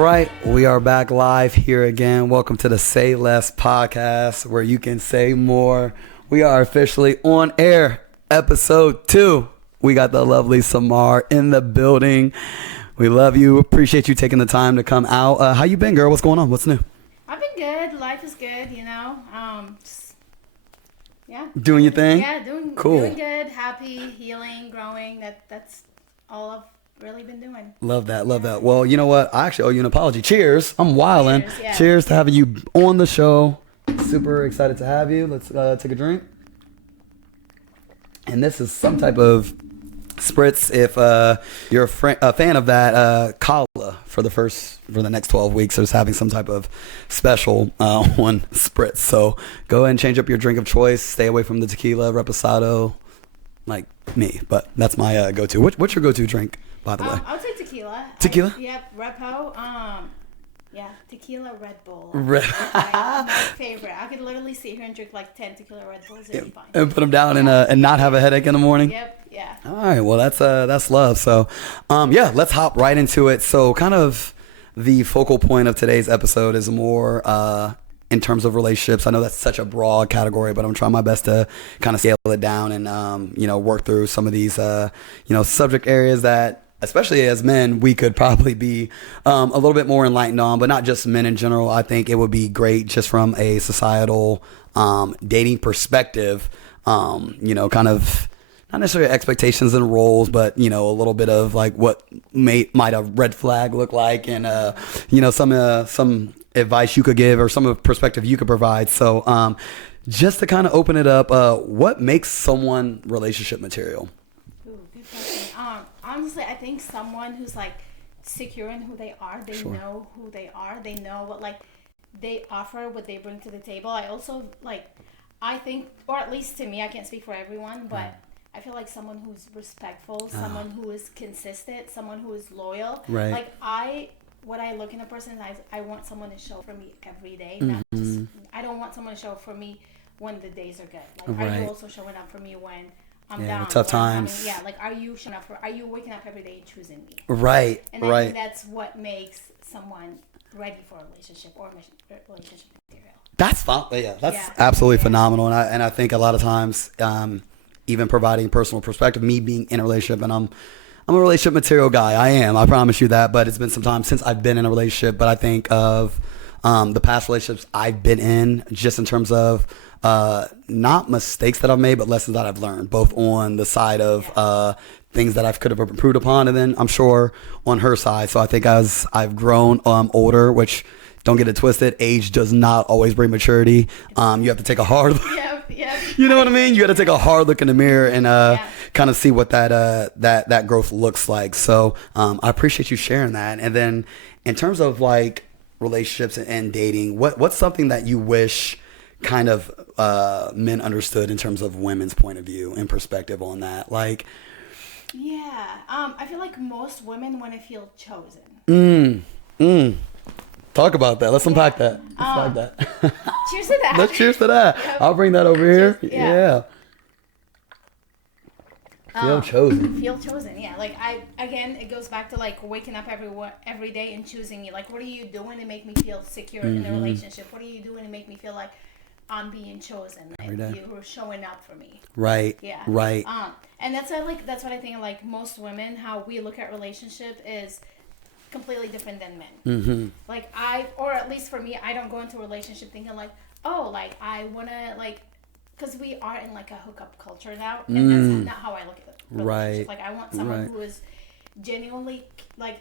All right, we are back live here again. Welcome to the Say Less podcast, where you can say more. We are officially on air, episode 2. We got the lovely Samar in the building. We love you. Appreciate you taking the time to come out. How you been, girl? What's going on? What's new? I've been good. Life is good, you know. Doing your thing? Yeah, doing good, happy, healing, growing. That's all I've really been doing. Love that. Well, you know what? I actually owe you an apology. Cheers. I'm wildin'. Cheers, yeah. Cheers to having you on the show. Super excited to have you. Let's take a drink. And this is some type of spritz if you're a fan of that Kala for the next 12 weeks. There's having some type of special on spritz. So go ahead and change up your drink of choice. Stay away from the tequila, reposado, like me. But that's my go-to. What's your go-to drink, by the way? I would say tequila. Tequila? Yep, Repo. Tequila Red Bull. My favorite. I could literally sit here and drink like 10 tequila Red Bulls. It'd be fine. And put them down and not have a headache in the morning. Yep. Yeah. All right. Well, that's love. So, let's hop right into it. So, kind of the focal point of today's episode is more in terms of relationships. I know that's such a broad category, but I'm trying my best to kind of scale it down and work through some of these subject areas that, especially as men, we could probably be a little bit more enlightened on, but not just men in general. I think it would be great just from a societal dating perspective, kind of not necessarily expectations and roles, but, a little bit of like what might a red flag look like and, some advice you could give or some of the perspective you could provide. So just to kind of open it up, what makes someone relationship material? Ooh, good question. Honestly, I think someone who's like secure in who they are, they Sure. know who they are, they know what like they offer, what they bring to the table. I also I think, or at least to me, I can't speak for everyone, but I feel like someone who's respectful, someone who is consistent, someone who is loyal. Right. Like what I look in a person is I want someone to show for me every day, not just, I don't want someone to show for me when the days are good. Like, are Right. you also showing up for me when I'm down? tough when I'm times. having, are you showing up are you waking up every day and choosing me? Right. And I think that's what makes someone ready for a relationship or relationship material. That's fun. Yeah, that's Yeah. absolutely phenomenal. And I think a lot of times, even providing personal perspective, me being in a relationship, and I'm a relationship material guy. I promise you that. But it's been some time since I've been in a relationship. But I think of the past relationships I've been in, just in terms of not mistakes that I've made, but lessons that I've learned, both on the side of things that I could have improved upon, and then I'm sure on her side. So I think as I've grown older, which, don't get it twisted, age does not always bring maturity. You have to take a hard look. Yeah. You know what I mean? You got to take a hard look in the mirror and kind of see what that growth looks like. So I appreciate you sharing that. And then in terms of like relationships and dating, what's something that you wish kind of men understood in terms of women's point of view and perspective on that? Like, I feel like most women want to feel chosen. Talk about that. Let's unpack that. Cheers to that. Let's cheers to that. Yep. I'll bring that over here. Cheers. Yeah. Feel chosen. Feel chosen, yeah. Like it goes back to like waking up every day and choosing you. Like, what are you doing to make me feel secure in the relationship? What are you doing to make me feel like I'm being chosen? Like you are showing up for me. Right. Yeah. Right. And that's what I think. Like most women, how we look at relationship is completely different than men. Like or at least for me, I don't go into a relationship thinking like, oh, like I wanna like. Because we are in like a hookup culture now, and that's not how I look at relationships. Right. Like I want someone who is genuinely like,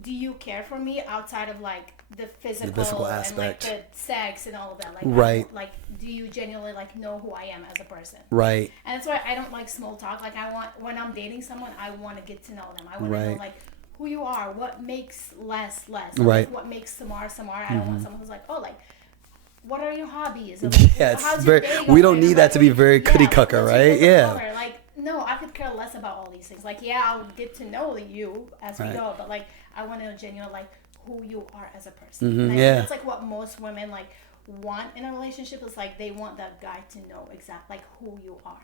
do you care for me outside of like the physical aspect, and like the sex and all of that? Like, right. Like, do you genuinely like know who I am as a person? Right. And that's why I don't like small talk. Like I want, when I'm dating someone, I want to get to know them. I want to know like who you are, what makes less. Right. Like, what makes Samar. I don't want someone who's like, oh, like, what are your hobbies? Like, it's very. We don't need that to be very cookie cutter, right? Yeah. Like, no, I could care less about all these things. Like, I'll get to know you as we go, but like, I want to know genuinely like who you are as a person. And that's like what most women like want in a relationship is like they want that guy to know exactly like who you are.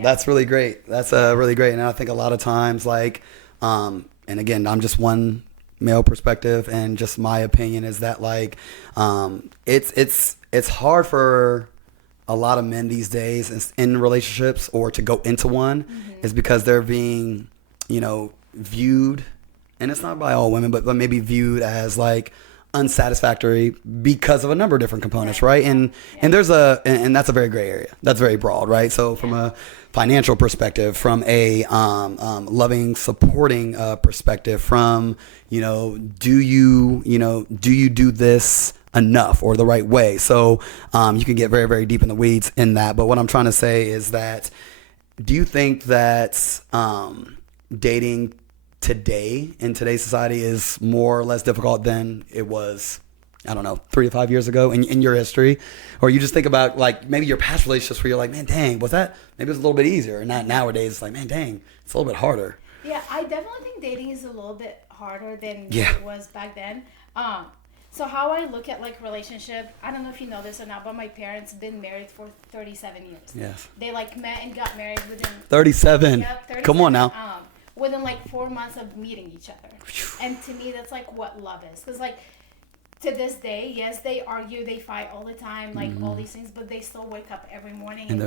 That's really great. That's really great. And I think a lot of times like, and again, I'm just one male perspective, and just my opinion is that like it's hard for a lot of men these days in relationships or to go into one is because they're being, viewed, and it's not by all women, but maybe viewed as like unsatisfactory because of a number of different components, right? And there's and that's a very gray area. That's very broad, right? So from a financial perspective, from a loving, supporting perspective, from do you do this enough or the right way? So you can get very, very deep in the weeds in that. But what I'm trying to say is that, do you think that dating today in today's society is more or less difficult than it was, I don't know, 3 to 5 years ago in your history? Or you just think about like maybe your past relationships where you're like, man, dang, maybe it was a little bit easier, and not nowadays it's like, man, dang, it's a little bit harder. Yeah, I definitely think dating is a little bit harder than it was back then. So how I look at like relationship, I don't know if you know this or not, but my parents been married for 37 years. Yes. They like met and got married within 37. Yep, 37. Come on now. Within like 4 months of meeting each other. And to me, that's like what love is. Because like to this day, yes, they argue, they fight all the time, like all these things, but they still wake up every morning and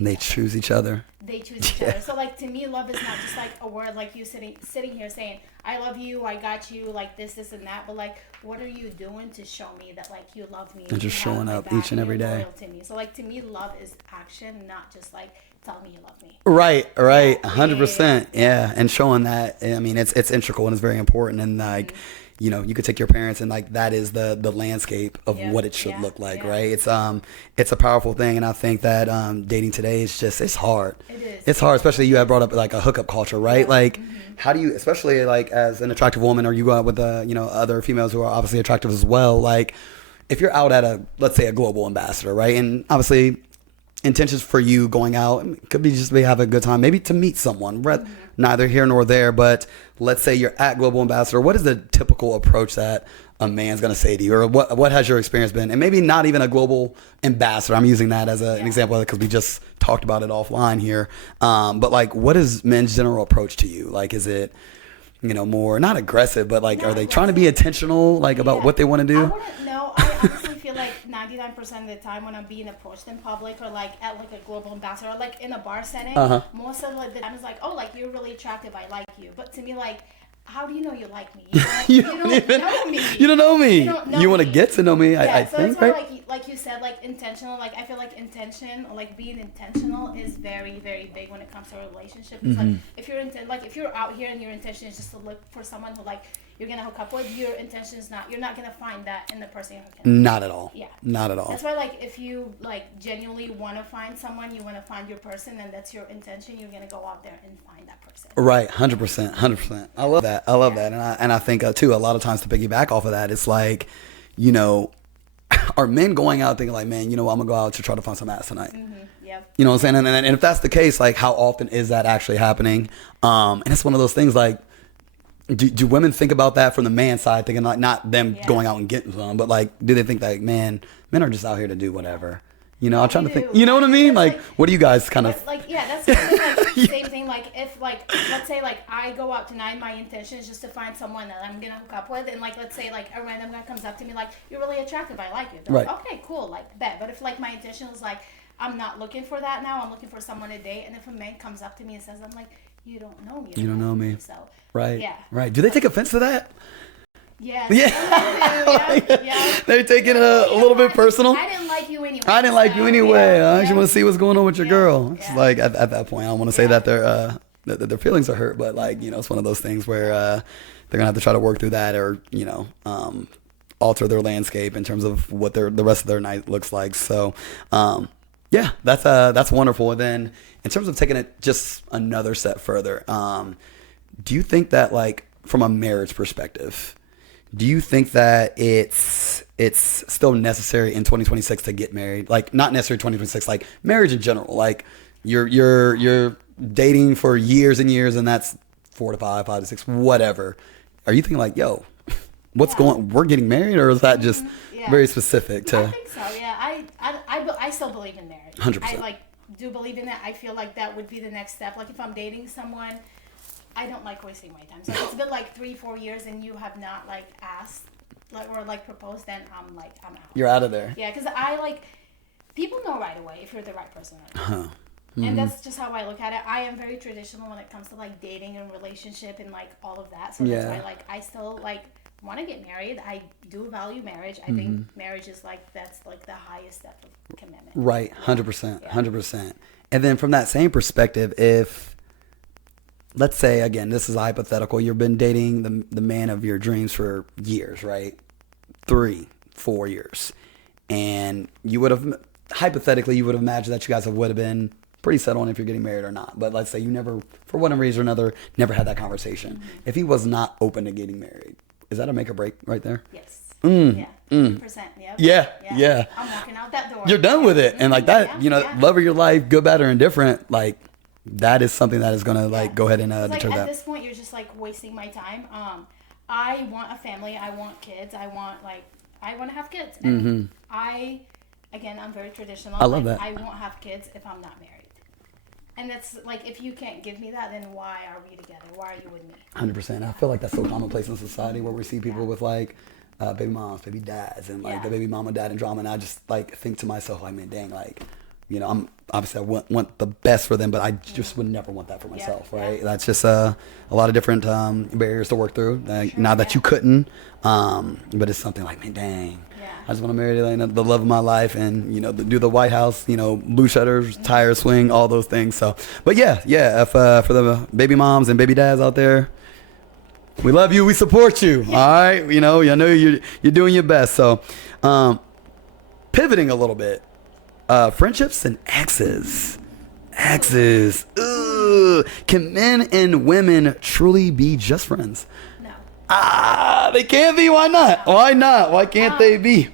they choose each other. They choose each other. So like to me, love is not just like a word like you sitting here saying, I love you, I got you, like this and that, but like what are you doing to show me that like you love me and just showing up each and every day to me. So like to me, love is action, not just like tell me you love me. Right 100%. Yeah, and showing that, I mean, it's integral and it's very important, and like you could take your parents and like that is the landscape of what it should look like, right? It's a powerful thing, and I think that dating today is just, it's hard. It is. It's hard, especially you have brought up like a hookup culture, right? Like how do you, especially like as an attractive woman, or you go out with other females who are obviously attractive as well, like if you're out at let's say a global ambassador, right? And obviously intentions for you going out could be just to have a good time, maybe to meet someone, neither here nor there, but let's say you're at Global Ambassador. What is the typical approach that a man's going to say to you, or what has your experience been? And maybe not even a Global Ambassador. I'm using that as an example because we just talked about it offline here. But like, what is men's general approach to you? Like, is it, more not aggressive, but like, are they trying to be intentional, like about what they want to do? I wouldn't know. I honestly feel like 99% of the time when I'm being approached in public, or like at like a Global Ambassador, or like in a bar setting, most of like the time it's like, oh, like you're really attractive, I like you. But to me, like, how do you know you like me? You don't know me. You don't know me. You want to get to know me. I so think, it's more right? like you said, like intentional. Like I feel like intention, or like being intentional, is very, very big when it comes to a relationship. It's like if you're out here and your intention is just to look for someone who like you're gonna hook up with, your intention is not. You're not gonna find that in the person you're hooking up with. Not at all. Yeah. Not at all. That's why, like, if you like genuinely want to find someone, you want to find your person, and that's your intention, you're gonna go out there and find that person. Right, 100%. I love that. That, and I think too, a lot of times to piggyback off of that, it's like, are men going out thinking like, man, I'm gonna go out to try to find some ass tonight? Yeah. You know what I'm saying? And if that's the case, like, how often is that actually happening? And it's one of those things like, do women think about that from the man side, thinking like not them going out and getting some, but like, do they think like, man, men are just out here to do whatever? I'm trying to think. You know what I mean? Like, what do you guys kind of like? Yeah, that's kind of like the same thing. Like, if like, let's say like I go out tonight, my intention is just to find someone that I'm gonna hook up with, and like, let's say like a random guy comes up to me like, you're really attractive, I like you. They're like, okay, cool, like bet. But if like my intention was like, I'm not looking for that now, I'm looking for someone to date, and if a man comes up to me and says, I'm like, you don't know me. You don't know me. So right. Yeah. Right. Do they take offense to that? Yeah. Yeah. They're taking it a little bit personal. I didn't like you anyway. I actually want to see what's going on with your girl. It's like at that point, I don't want to say that their feelings are hurt, but like, it's one of those things where they're gonna have to try to work through that, or alter their landscape in terms of what the rest of their night looks like. So yeah, that's wonderful. And then in terms of taking it just another step further, do you think that, like, from a marriage perspective, do you think that it's still necessary in 2026 to get married? Like, not necessarily 2026, like marriage in general. Like, you're dating for years and years, and that's 4 to 5, 5 to 6, whatever. Are you thinking like, yo, we're getting married, or is that just very specific to? I think so. Yeah, I still believe in marriage. 100%. I do believe in that. I feel like that would be the next step. Like if I'm dating someone, I don't like wasting my time. So if it's been like 3-4 years and you have not like asked like or like proposed, then I'm out. You're out of there. Yeah, because I like people know right away if you're the right person or not. Huh. Mm-hmm. And that's just how I look at it. I am very traditional when it comes to like dating and relationship and like all of that. So that's why like I still like want to get married. I do value marriage. I think marriage is like that's like the highest step of commitment. Right, 100%, 100%. And then from that same perspective, if let's say again, this is hypothetical, you've been dating the man of your dreams for years, right? 3-4 years, and you would have hypothetically you would have imagined that you guys would have been pretty set on if you're getting married or not. But let's say you never, for one reason or another, never had that conversation. If he was not open to getting married, is that a make or break right there? Yes. Yeah. 100%. Yep. Yeah. I'm walking out that door. You're done with it. And like that, love of your life, good, bad, or indifferent, like that is something that is going to like go ahead and deter that. At this point, you're just like wasting my time. I want a family. I want kids. I want to have kids. And I'm very traditional. I love that. I won't have kids if I'm not married. And that's like, if you can't give me that, then why are we together? Why are you with me? 100%. I feel like that's so commonplace in society where we see people with like baby moms, baby dads, and like the baby mama, dad, and drama. And I just like think to myself, like, man, dang, like, I'm obviously I want the best for them, but I just would never want that for myself, right? That's just a lot of different barriers to work through. Like, not that you couldn't, but it's something like, man, dang. I just want to marry like, the love of my life and, do the White House, blue shutters, tire swing, all those things. So, but yeah. If, for the baby moms and baby dads out there, we love you. We support you. All right. I know you're doing your best. So, pivoting a little bit, friendships and exes. Ugh. Can men and women truly be just friends? No. They can't be. Why not? Why not? Why can't they be?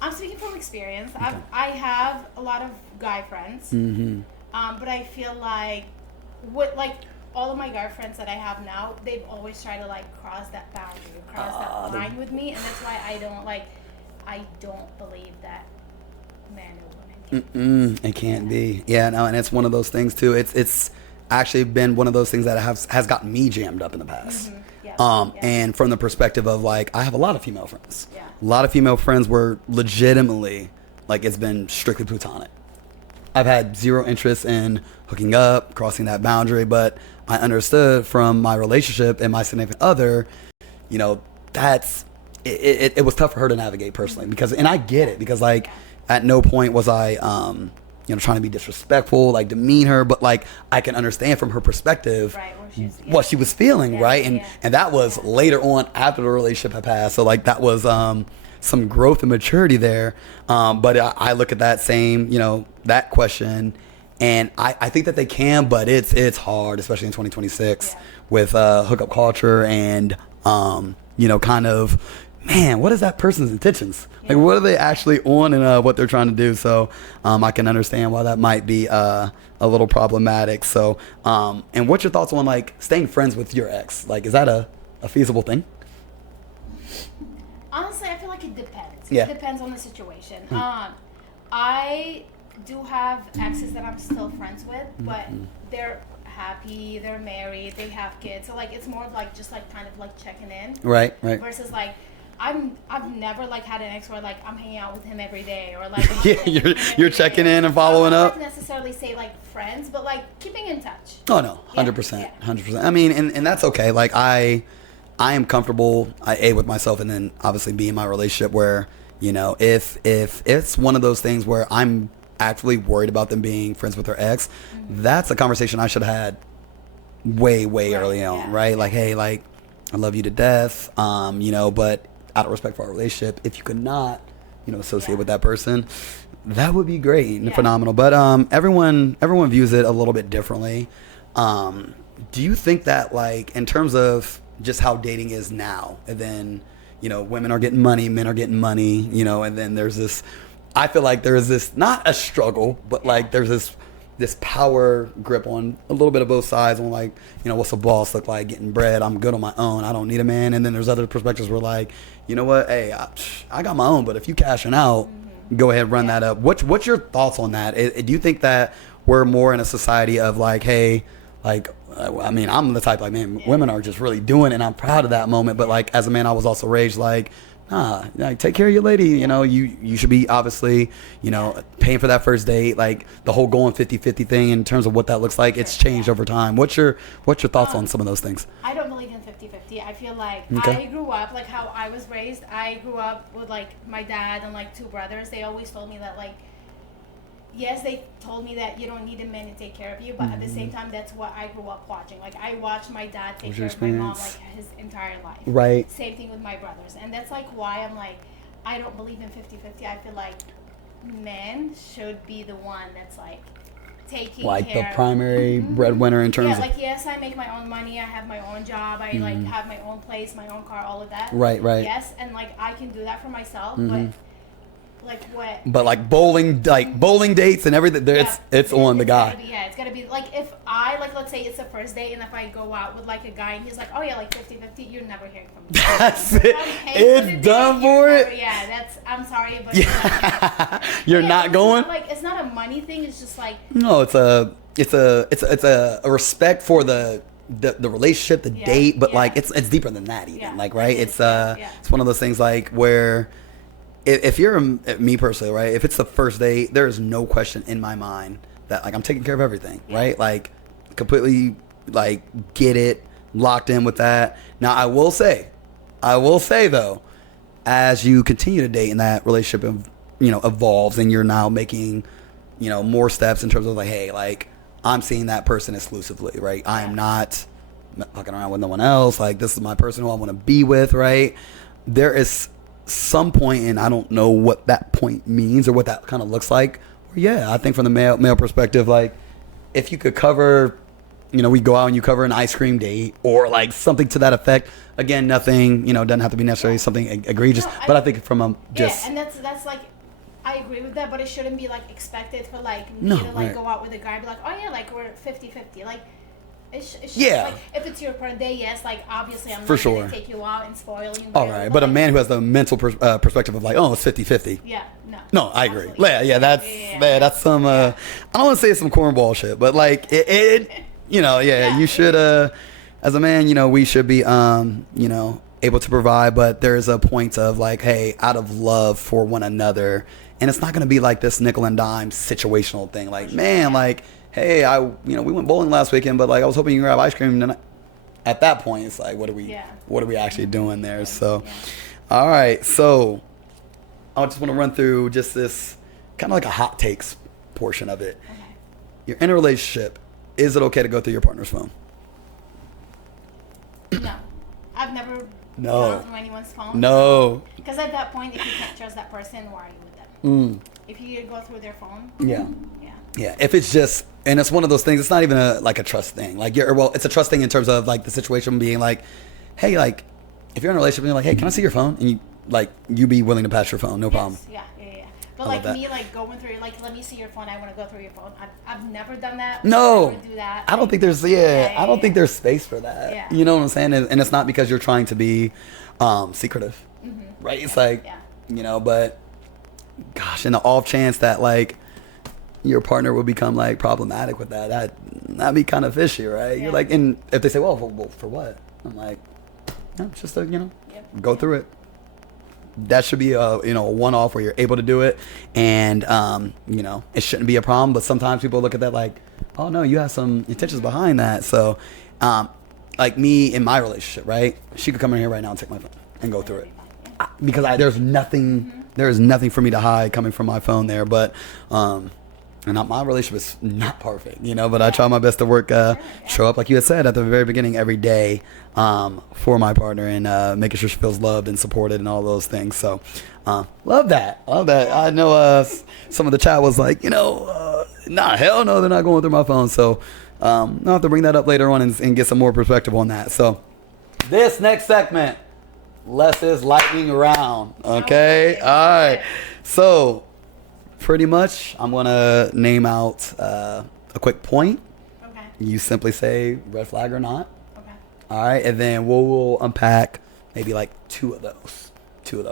I'm speaking from experience. Okay. I have a lot of guy friends, but I feel like all of my guy friends that I have now, they've always tried to like cross that boundary, cross that line with me, and that's why I don't believe that men or women can. It can't be. Yeah, no, and it's one of those things too. It's actually been one of those things that has gotten me jammed up in the past. And from the perspective of like, I have a lot of female friends. Yeah. A lot of female friends were legitimately like, it's been strictly platonic. I've had zero interest in hooking up, crossing that boundary, but I understood from my relationship and my significant other, that's it was tough for her to navigate personally and I get it because like at no point was I trying to be disrespectful, like demean her, but like I can understand from her perspective what she was feeling, right? And that was later on after the relationship had passed. So like that was some growth and maturity there. But I look at that same, that question, and I think that they can, but it's hard, especially in 2026 with hookup culture and kind of, man, what is that person's intentions? Like, what are they actually on and what they're trying to do? So I can understand why that might be a little problematic. So, and what's your thoughts on, like, staying friends with your ex? Like, is that a feasible thing? Honestly, I feel like it depends. Yeah. It depends on the situation. I do have exes that I'm still friends with, but they're happy, they're married, they have kids. So, like, it's more of, like, just, like, kind of, like, checking in. Right. Versus, like, I've never like had an ex where like I'm hanging out with him every day or like you're checking in and following up. I don't necessarily say like friends, but like keeping in touch. Oh no, 100%. I mean, and that's okay. Like I am comfortable with myself, and then obviously be in my relationship where if it's one of those things where I'm actually worried about them being friends with their ex, that's a conversation I should have had way early on, right? Like, hey, like I love you to death, but out of respect for our relationship, if you could not, associate with that person, that would be great and phenomenal. But everyone views it a little bit differently. Do you think that, like, in terms of just how dating is now, and then, women are getting money, men are getting money, and then there's this, I feel like there is this, not a struggle, but like there's this power grip on a little bit of both sides on like, what's a boss look like, getting bread, I'm good on my own, I don't need a man. And then there's other perspectives where like, you know what, hey, I got my own, but if you cashing out, go ahead, run that up. What's your thoughts on that? Do you think that we're more in a society of like, hey, like I mean, I'm the type like, man, women are just really doing it, and I'm proud of that moment. But like, as a man, I was also raised like, nah, like, take care of your lady. You know, you should be obviously, you know, paying for that first date. Like the whole going 50-50 thing in terms of what that looks like, it's changed over time. What's your thoughts on some of those things? I don't believe in 50-50. I feel like Okay. I grew up like how I was raised. I grew up with like my dad and like two brothers. They always told me that like, yes, they told me that you don't need a man to take care of you, but at the same time, that's what I grew up watching. Like I watched my dad take What's care your of my mom experience? like his entire life. Right. Same thing with my brothers, and that's like why I'm like, I don't believe in 50-50. I feel like men should be the one that's like taking Like care the primary breadwinner in terms yeah, of like yes, I make my own money. I have my own job. I like have my own place, my own car, all of that. Right. Yes, and like I can do that for myself, but like what? But like bowling dates and everything, it's on the guy. It's gotta be like if I like, let's say it's a first date, and if I go out with like a guy and he's like, oh yeah, like 50-50, you're never hearing from me. That's it. If I'm paying for the It's done date, for you're it. never- Yeah, that's. I'm sorry, but you're not. You're Yeah, not it's going. like it's not a money thing. It's just like No, it's a respect for the relationship, the date, but like it's deeper than that even. Yeah. Like right, It it's is, yeah. it's one of those things like where if you're me personally, right, if it's the first date, there is no question in my mind that like I'm taking care of everything, right? Like completely like get it locked in with that. Now I will say though, as you continue to date and that relationship evolves and you're now making more steps in terms of like, hey, like I'm seeing that person exclusively, right? I am not fucking around with no one else. Like this is my person who I want to be with, right? There is some point, and I don't know what that point means or what that kind of looks like. Yeah, I think from the male perspective, like if you could cover, we go out and you cover an ice cream date or like something to that effect. Again, nothing, doesn't have to be necessarily something egregious, but I think from a just and that's like. I agree with that, but it shouldn't be like expected for like me No, to like right. go out with a guy and be like, oh yeah, like we're 50-50. Like it should, Yeah. like if it's your per day, yes, like obviously I'm For not sure. gonna take you out and spoil you. all right. But a man who has the mental perspective of like, oh, it's 50-50. Yeah, no. No, I agree. Absolutely. Yeah, that's some. I don't want to say it's some cornball shit, but like it you should. As a man, we should be able to provide, but there's a point of like, hey, out of love for one another, and it's not going to be like this nickel and dime situational thing. Like, man, like, hey, we went bowling last weekend, but like I was hoping you could grab ice cream tonight. At that point, it's like, what are we actually doing there? So, all right, so I just want to run through just this kind of like a hot takes portion of it. Okay. You're in a relationship. Is it okay to go through your partner's phone? No, I've never No. gone through anyone's phone. No. Because at that point, if you can't trust that person, why are you with them? If you go through their phone, Yeah. yeah. Yeah, if it's just, and it's one of those things, it's not even a trust thing. Like, it's a trust thing in terms of like the situation being like, hey, like, if you're in a relationship and you're like, hey, can I see your phone? And you be willing to pass your phone, no problem. Yeah. But I like love me, like going through, like, let me see your phone. I want to go through your phone. I've never done that. No, Never do that. I don't think there's, I don't think there's space for that. Yeah. You know what I'm saying? And it's not because you're trying to be secretive, right? It's like, but gosh, in the off chance that like your partner will become like problematic with that'd be kind of fishy, right? Yeah. You're like, and if they say, well, for what? I'm like, no, it's just go through it. That should be a one-off where you're able to do it, and it shouldn't be a problem. But sometimes people look at that like, oh no, you have some intentions behind that. So, like me in my relationship, right? She could come in here right now and take my phone and go through it because there's nothing for me to hide coming from my phone there. But and my relationship is not perfect, but I try my best to work, show up like you had said at the very beginning every day for my partner and making sure she feels loved and supported and all those things. So love that. I know some of the chat was like, nah, hell no, they're not going through my phone. So I'll have to bring that up later on and get some more perspective on that. So this next segment, less is lightning round. Okay. All right. So pretty much, I'm going to name out a quick point. Okay. You simply say red flag or not. Okay. All right. And then we'll unpack maybe like two of those.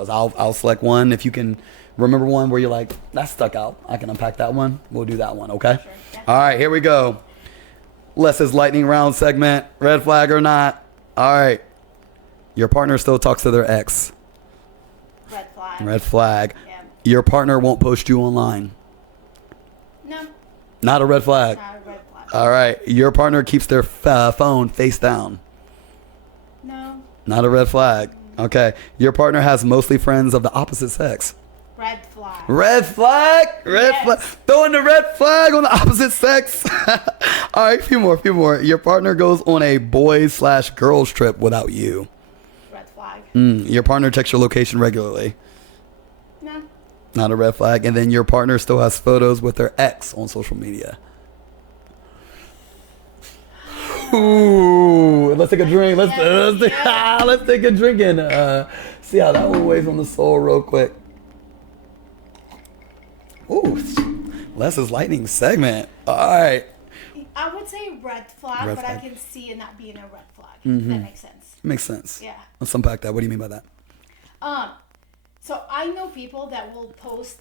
I'll select one. If you can remember one where you're like, that stuck out, I can unpack that one. We'll do that one. Okay. Sure. Yeah. All right. Here we go. Les's lightning round segment. Red flag or not? All right. Your partner still talks to their ex. Red flag. Red flag. Yeah. Your partner won't post you online. No. Not a red flag. Not a red flag. All right. Your partner keeps their phone face down. No. Not a red flag. Okay. Your partner has mostly friends of the opposite sex. Red flag. Red flag? Red Yes. flag. Throwing the red flag on the opposite sex. All right, a few more. Your partner goes on a boys/girls trip without you. Red flag. Your partner checks your location regularly. No. Not a red flag. And then your partner still has photos with their ex on social media. Ooh, let's take a drink. Let's take a drink and see how that one weighs on the soul real quick. Ooh, Les's lightning segment. All right. I would say red flag, Red but flag. I can see it not being a red flag. If that makes sense. Makes sense. Yeah. Let's unpack that. What do you mean by that? So I know people that will post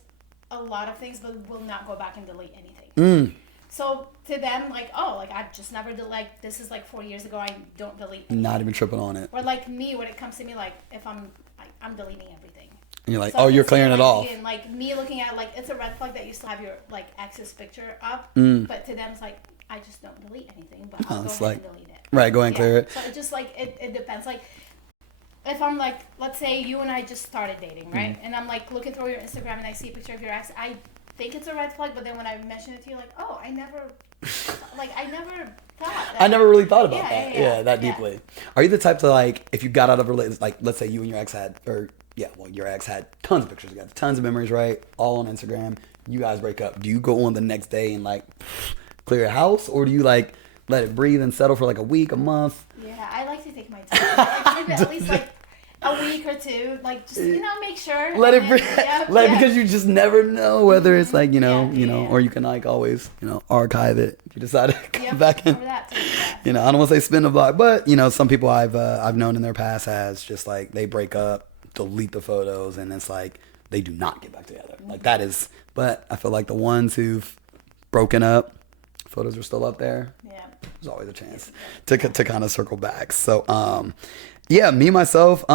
a lot of things, but will not go back and delete anything. So to them, like, oh, like I just never like this is like 4 years ago. I don't delete anything. Not even tripping on it. Or like me, when it comes to me, like if I'm deleting everything. And you're like, So oh, you're it's clearing like it off. being, like me looking at like it's a red flag that you still have your like ex's picture up, Mm. but to them it's like I just don't delete anything, but I'll go it's ahead like- and delete it. Right, go ahead and clear it. So it just like it depends. Like if I'm like, let's say you and I just started dating, right? Mm-hmm. And I'm like looking through your Instagram and I see a picture of your ex. I think it's a red flag, but then when I mention it to you, like, oh, I never thought that. I never really thought about Yeah, that. yeah, yeah. That Yeah. deeply. Are you the type to like, if you got out of a relationship, like, let's say you and your ex had, your ex had tons of pictures together, tons of memories, right? All on Instagram. You guys break up. Do you go on the next day and like clear your house, or do you like let it breathe and settle for like a week, a month? Yeah, I like to take my time. Like, maybe at least like a week or two, like just make sure. Let it and breathe, then- because you just never know whether it's like Yeah. or you can like always archive it if you decide to come Yep, back in. or that too, yeah. I don't want to say spin the block, but some people I've known in their past has just like they break up, delete the photos, and it's like they do not get back together. Like that is, but I feel like the ones who've broken up, photos are still up there. Yeah. There's always a chance to kind of circle back. So, me myself,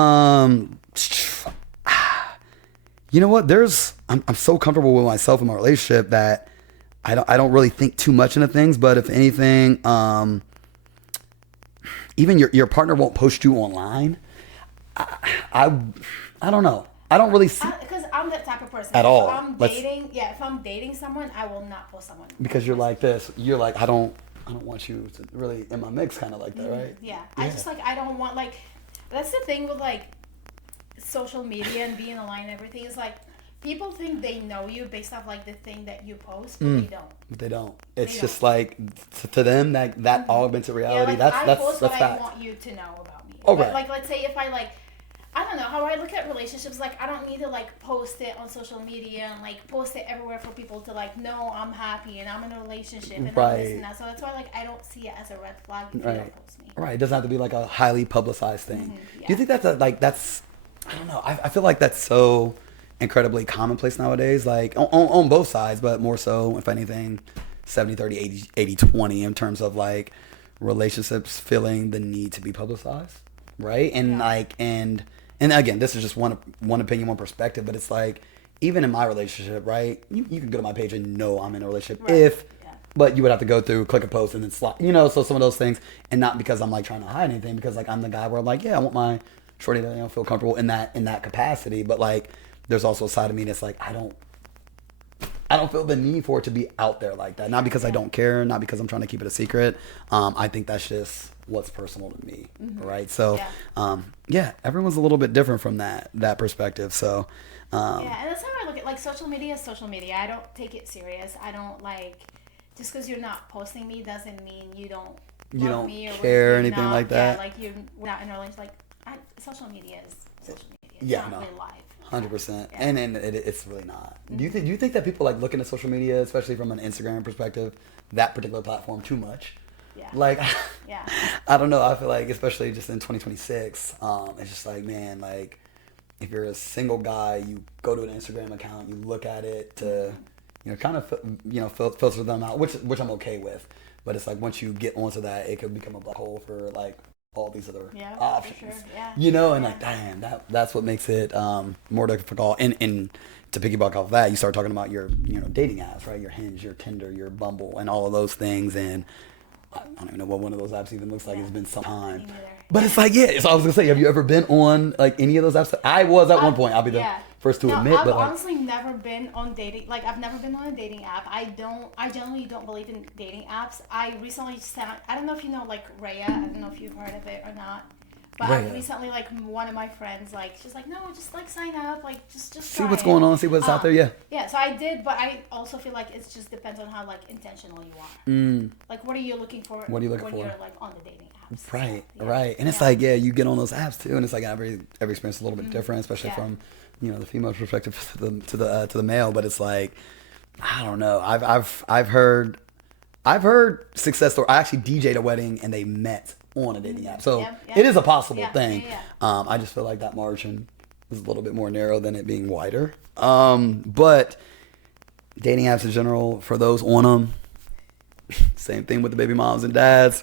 you know what? I'm so comfortable with myself in my relationship that I don't really think too much into things. But if anything, even your partner won't post you online. I don't know. I don't really see Because I'm that type of person. At all. If I'm dating, if I'm dating someone, I will not post someone. because you're like this. You're like I don't want you to really in my mix, kind of like that, right? Yeah. I just like I don't want like that's the thing with like social media and being online and everything is like people think they know you based off like the thing that you post, but they don't. But they don't. It's They just don't. like to them that augmented reality. Yeah, like, I that's post that's what I fact. want you to know about me. Oh, But, right. like let's say if I like I don't know how I look at relationships. Like I don't need to like post it on social media and like post it everywhere for people to like know I'm happy and I'm in a relationship and I'm this Right. and that. So that's why like I don't see it as a red flag if you Right. don't post me. Right. It doesn't have to be like a highly publicized thing. Do you yeah. think that's I don't know. I feel like that's so incredibly commonplace nowadays. Like on both sides, but more so if anything 70-30, 80-20 in terms of like relationships feeling the need to be publicized. Right. And and again, this is just one opinion, one perspective, but it's like even in my relationship, right? You can go to my page and know I'm in a relationship Right. but you would have to go through, click a post, and then slide, so some of those things, and not because I'm like trying to hide anything, because like I'm the guy where I'm like, yeah, I want my shorty to feel comfortable in that capacity, but like there's also a side of me that's like I don't feel the need for it to be out there like that, not because I don't care, not because I'm trying to keep it a secret. I think that's just what's personal to me, right? So, everyone's a little bit different from that perspective. So, Yeah, and that's how I look at like social media is social media. I don't take it serious. I don't like just because you're not posting me doesn't mean you don't love me or care you're anything not, like that. Yeah, like we're not in a relationship. Like social media is social media. It's Yeah, not no. real life. 100%, Yeah. and it's really not. Do you think that people like looking at social media, especially from an Instagram perspective, that particular platform too much? Yeah. Like, Yeah. I don't know. I feel like, especially just in 2026, it's just like, man, like, if you're a single guy, you go to an Instagram account, you look at it to, kind of, filter them out, which I'm okay with. But it's like once you get onto that, it could become a black hole for like all these other options. For sure. And like, damn, that's what makes it more difficult. And to piggyback off that, you start talking about your dating apps, right? Your Hinge, your Tinder, your Bumble, and all of those things. And I don't even know what one of those apps even looks like. It's been some time. But it's like, so I was gonna say, have you ever been on like any of those apps? I was at one point. I'll be the first to admit. I've but honestly never been on dating. Like, I've never been on a dating app. I generally don't believe in dating apps. I recently I don't know if you know like Raya. I don't know if you've heard of it or not. But I recently, like, one of my friends, like, she's like, no, just, like, sign up, like, just see what's going on, see what's out there, Yeah, so I did, but I also feel like it just depends on how, like, intentional you are. Like, what are you looking for when you're, like, on the dating apps? Right. And it's like, you get on those apps, too, and it's like every experience is a little bit different, especially from, the female perspective to the male, but it's like, I don't know. I've heard success story. I actually DJ'd a wedding, and they met on a dating app. So it is a possible thing. I just feel like that margin is a little bit more narrow than it being wider. But dating apps in general, for those on them, same thing with the baby moms and dads.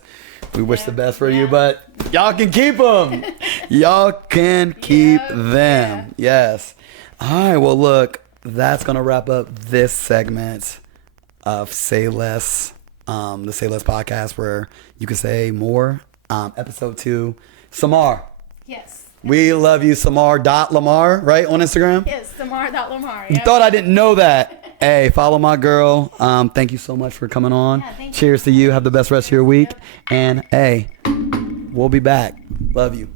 We wish the best for you, but y'all can keep them. Y'all can keep them. Yes. All right. Well, look, that's going to wrap up this segment of Say Less, the Say Less podcast, where you can say more. Episode 2, Samar. Yes. We love you, Samar.Lamar, right, on Instagram? Yes, Samar.Lamar. You thought I didn't know that. Hey, follow my girl. Thank you so much for coming on. Cheers to you. Have the best rest of your week. And, hey, we'll be back. Love you.